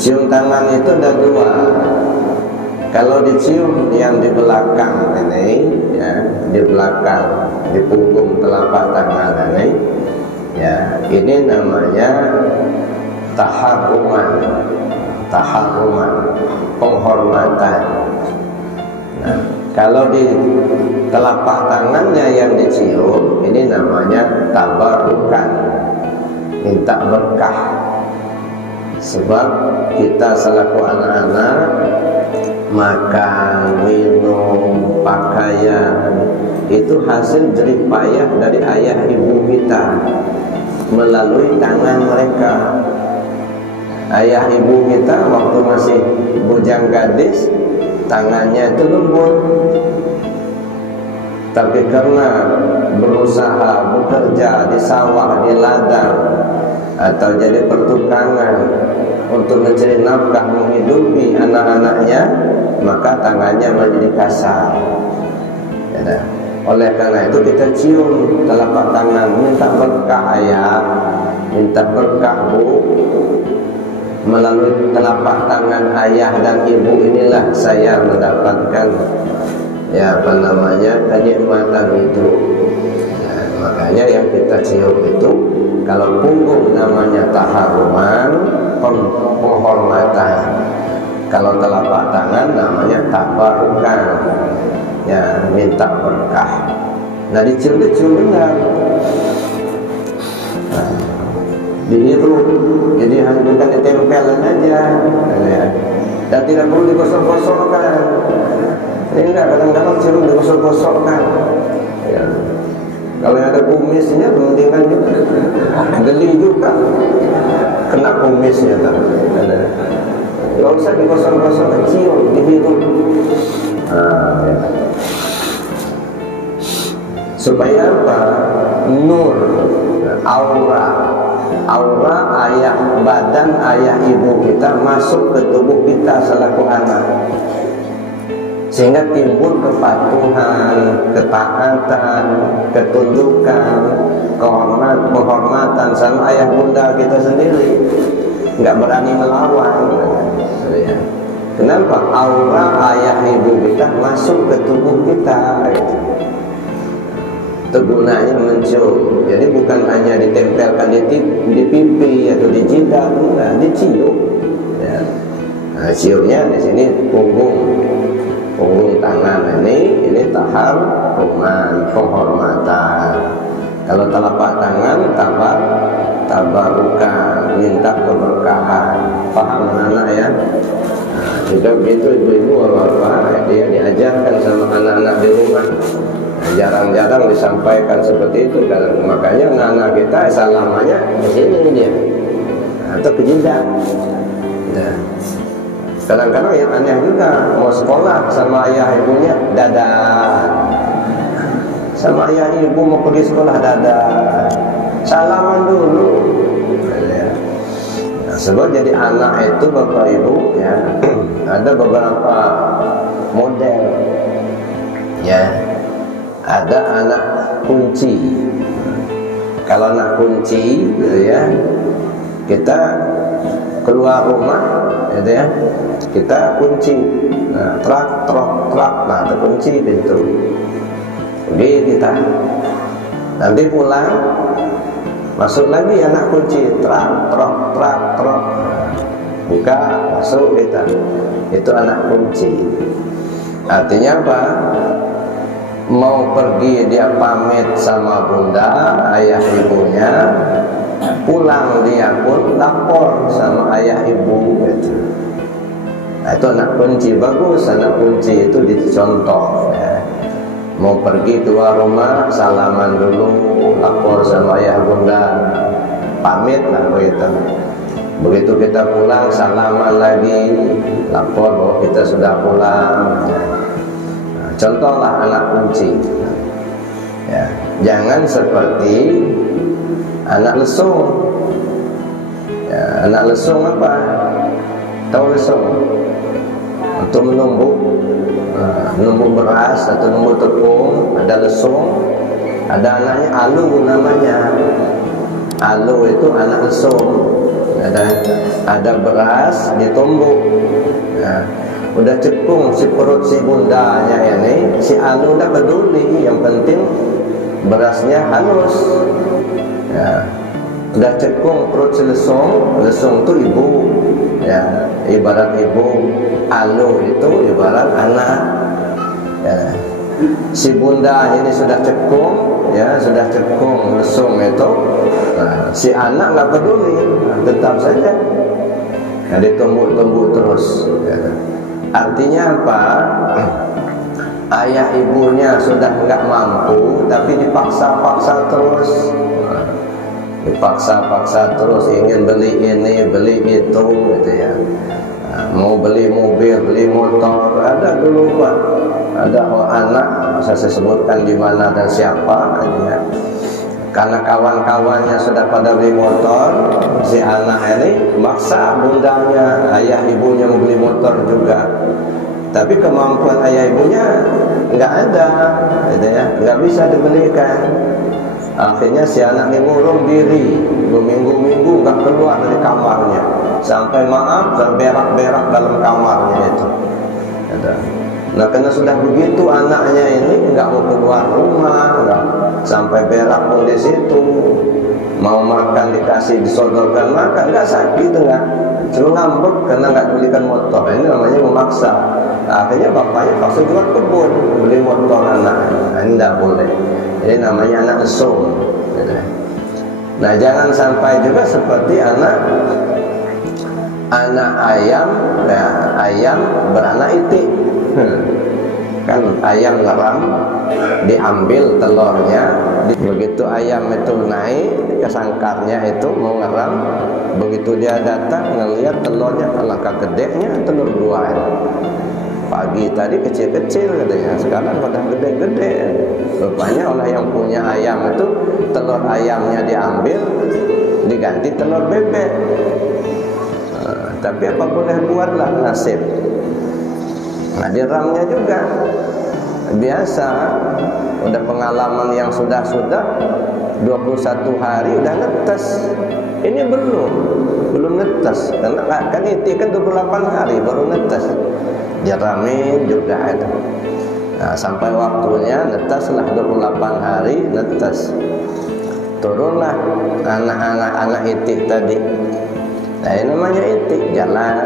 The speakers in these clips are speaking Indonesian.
cium tangan itu ada dua. Kalau dicium yang di belakang ini, ya, di belakang, di punggung telapak tangan ini, ya, ini namanya taharuman, penghormatan. Nah, kalau di telapak tangannya yang dicium, ini namanya tabarukan, minta berkah. Sebab kita selaku anak-anak makan, minum, pakaian itu hasil jerih payah dari ayah ibu kita melalui tangan mereka. Ayah ibu kita waktu masih bujang gadis, tangannya itu lembut, tapi karena berusaha bekerja di sawah, di ladang, atau jadi pertukangan untuk mencari nafkah menghidupi anak-anaknya, maka tangannya menjadi kasar, ya. Oleh karena itu kita cium telapak tangan, minta berkah ayah, minta berkah bu. Melalui telapak tangan ayah dan ibu inilah saya mendapatkan, ya, apa namanya, kenikmatan itu. Nah, makanya yang kita cium itu, kalau punggung namanya taharuman, penghormatan. Kalau telapak tangan namanya tabarukan, ya, minta berkah. Nah, dicium benar. Nah, dihirup, jadi hanya bukan ditempelan aja, ya. Dan tidak perlu digosok-gosokkan. Ini enggak, kadang-kadang cium digosok-gosokkan, ya. Kalau ada kumisnya, mendingan juga, geli juga, kena kumisnya kan. Gak usah digosok-gosok, cium, dihirup. Nah, ya. Supaya apa? Nur, aura ayah, badan ayah ibu kita masuk ke tubuh kita selaku anak, sehingga timbul kepatuhan, ketaatan, ketundukan, penghormatan sama ayah bunda kita sendiri. Nggak berani melawan. Kenapa? Aura ayah ibu kita masuk ke tubuh kita. Itu gunanya mencium. Jadi bukan hanya ditempelkan di pipi atau di jidat, enggak, dicium. Ya. Nah, ciumnya di sini punggung tangan ini taharuman, penghormatan. Kalau telapak tangan tabarukan, minta keberkahan. Paham anak-anak ya? Nah, juga begitu ibu-ibu bapak, dia diajarkan sama anak-anak di rumah. Jarang-jarang disampaikan seperti itu, kan? Makanya anak-anak kita salamannya di sini dia, atau ke jidat. Nah, kadang-kadang yang aneh juga, mau sekolah sama ayah ibunya dadah, sama ayah ibu mau pergi sekolah dadah, salaman dulu. Nah, sebab jadi anak itu bapak ibu ya, ada beberapa model ya. Ada anak kunci. Kalau anak kunci gitu ya, kita keluar rumah gitu ya, kita kunci. Nah, trak, nah, terkunci pintu. Pergi kita. Nanti pulang, masuk lagi anak kunci, trak. Buka, masuk kita. Itu anak kunci. Artinya apa? Mau pergi dia pamit sama bunda, ayah ibunya, pulang dia pun lapor sama ayah ibu gitu. Nah, itu anak kunci. Bagus anak kunci itu dicontoh ya. Mau pergi keluar rumah, salaman dulu, lapor sama ayah bunda, pamit lah begitu. Begitu kita pulang, salaman lagi, lapor bahwa kita sudah pulang ya. Contohlah anak kunci ya. Jangan seperti anak lesung ya. Anak lesung apa? Tahu lesung? Untuk menumbuk beras atau menumbuk tepung, ada lesung. Ada anaknya alu namanya. Alu itu anak lesung. Nah, ada beras ditumbuk. Nah, udah cekung si perut si bundanya ini, si anu tidak peduli, yang penting berasnya halus. Ya, udah cekung perut si lesung, lesung itu ibu, ya, ibarat ibu, anu itu ibarat anak. Ya, si bunda ini sudah cekung, ya, sudah cekung lesung itu. Nah, si anak nggak peduli, tetap saja, nah, ditumbuk-tumbuk terus. Ya. Artinya apa? Ayah ibunya sudah nggak mampu, tapi dipaksa-paksa terus, dipaksa-paksa terus, ingin beli ini, beli itu, gitu ya. Mau beli mobil, beli motor. Ada dulu Pak, ada anak, saya sebutkan di mana dan siapa, ya. Karena kawan-kawannya sudah pada beli motor, si anak ini maksa bundanya, ayah ibunya mau beli motor juga. Tapi kemampuan ayah ibunya nggak ada, gitu ya, nggak bisa dibelikan. Akhirnya si anak ini ngurung diri, berminggu-minggu nggak keluar dari kamarnya, sampai maaf terberak-berak dalam kamarnya itu. Nah, karena sudah begitu anaknya ini nggak mau keluar rumah, nggak, sampai berak pun di situ. Mau makan dikasih, disodorkan makan, nggak sakit, nggak, cuma ngambek karena nggak dibelikan motor. Ini namanya memaksa. Akhirnya bapaknya paksa keluar kebun beli motor anaknya. Ini nggak boleh. Ini namanya anak mesum. Nah, jangan sampai juga seperti anak ayam, ya, ayam beranak itik. Kan ayam ngeram, diambil telurnya, begitu ayam itu naik ke sangkarnya itu mau ngeram, begitu dia datang ngelihat telurnya alangkah gedenya, telur dua. Pagi tadi kecil-kecil katanya, sekarang pada gede-gede. Rupanya oleh yang punya ayam itu, telur ayamnya diambil, diganti telur bebek. Tapi apa boleh buatlah, nasib. Nah, diramnya juga biasa, udah pengalaman yang sudah 21 hari udah netes. Ini belum netes, karena kan itu kan 28 hari baru netes. Diramin juga itu. Nah, sampai waktunya netes lah 28 hari netes. Turunlah anak itik tadi. Nah, ini namanya itik, jalan.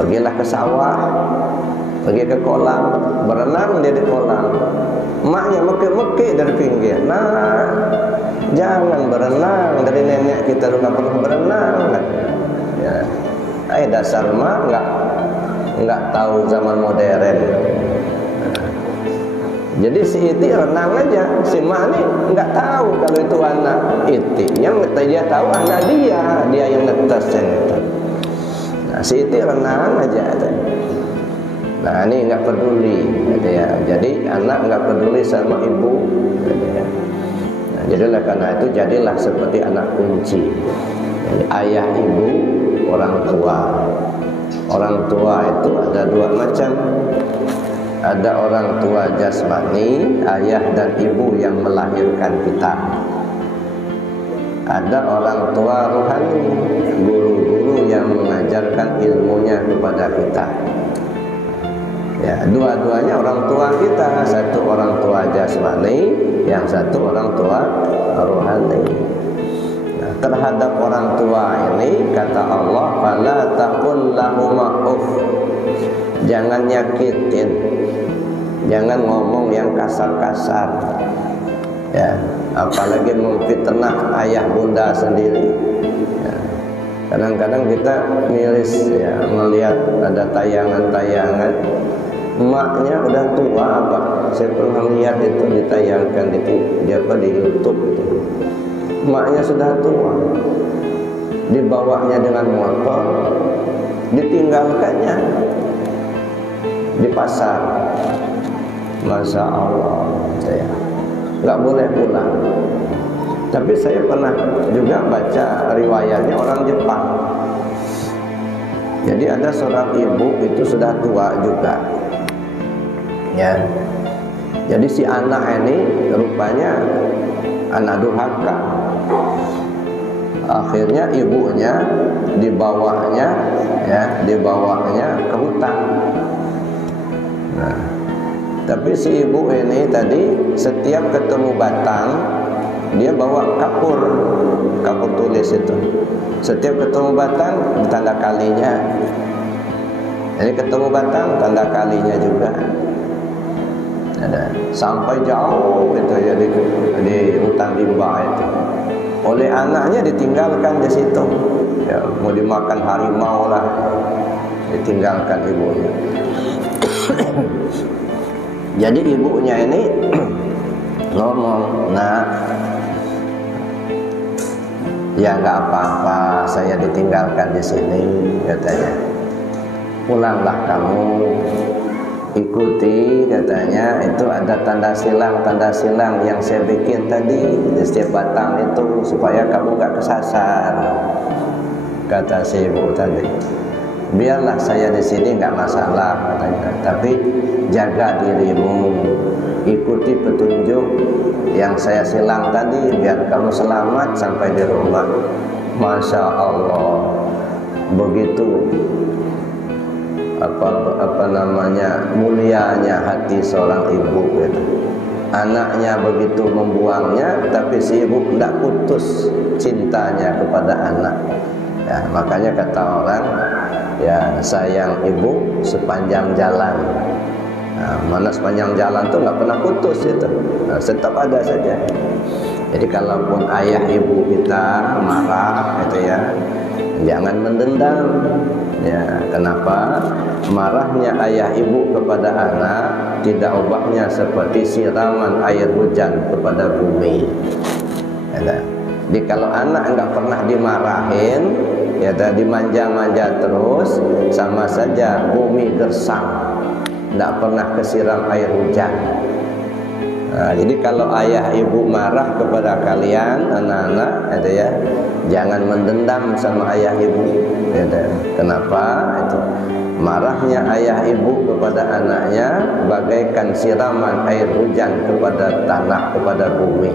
Pergilah ke sawah, pergi ke kolam, berenang dia di kolam. Emaknya mekik-mekik dari pinggir. Nah, jangan berenang, dari nenek kita dulu nggak pernah berenang. Ya, dasar emak nggak tahu zaman modern. Jadi si itik renang aja, si emak ini nggak tahu kalau itu anak itiknya, dia tahu anak dia yang netes itu. Nah, si itik renang aja. Nah, ini nggak peduli, gitu ya. Jadi anak nggak peduli sama ibu, gitu ya. Nah, jadilah karena itu jadilah seperti anak kunci. Jadi, ayah, ibu, orang tua. Orang tua itu ada dua macam. Ada orang tua jasmani, ayah dan ibu yang melahirkan kita. Ada orang tua rohani, guru-guru yang mengajarkan ilmunya kepada kita. Ya, dua-duanya orang tua kita, satu orang tua jasmani, yang satu orang tua rohani. Nah, terhadap orang tua ini kata Allah, fala taqul lahuma uff. Jangan nyakitin, jangan ngomong yang kasar-kasar. Ya, apalagi memfitnah ayah bunda sendiri. Ya, kadang-kadang kita miris ya melihat ada tayangan-tayangan. Emaknya udah tua apa? Saya pernah lihat itu ditayangkan di YouTube itu. Emaknya sudah tua, dibawanya dengan motor, ditinggalkannya di pasar. Masya Allah, saya nggak boleh pulang. Tapi saya pernah juga baca riwayatnya orang Jepang. Jadi ada seorang ibu itu sudah tua juga. Ya, jadi si anak ini rupanya anak durhaka. Akhirnya ibunya dibawanya ke hutan. Nah, tapi si ibu ini tadi setiap ketemu batang dia bawa kapur tulis itu. Setiap ketemu batang tanda kalinya. Jadi ketemu batang tanda kalinya juga. Ada sampai jauh itu ya di hutan rimba itu. Oleh anaknya ditinggalkan di situ. Ya, mau dimakan harimau lah, ditinggalkan ibunya. Jadi ibunya ini ngomong, "Nak, ya nggak apa-apa, saya ditinggalkan di sini," katanya. "Pulanglah kamu, ikuti," katanya, "itu ada tanda silang yang saya bikin tadi di setiap batang itu supaya kamu nggak kesasar," kata si ibu tadi. "Biarlah saya di sini nggak masalah," katanya, "tapi jaga dirimu, ikuti petunjuk yang saya silang tadi biar kamu selamat sampai di rumah." Masya Allah, begitu mulianya hati seorang ibu gitu. Anaknya begitu membuangnya, tapi si ibu tidak putus cintanya kepada anak. Ya, makanya kata orang, ya sayang ibu sepanjang jalan. Nah, mana sepanjang jalan tuh nggak pernah putus itu, nah, tetap ada saja. Jadi kalaupun ayah ibu kita marah itu ya, jangan mendendam. Ya, kenapa? Marahnya ayah ibu kepada anak tidak ubahnya seperti siraman air hujan kepada bumi. Ya, jadi kalau anak enggak pernah dimarahin, ya dimanja-manja terus, sama saja bumi gersang, enggak pernah kesiram air hujan. Nah, jadi kalau ayah ibu marah kepada kalian anak-anak, itu ya, jangan mendendam sama ayah ibu. Ya, kenapa? Itu marahnya ayah ibu kepada anaknya bagaikan siraman air hujan kepada tanah, kepada bumi.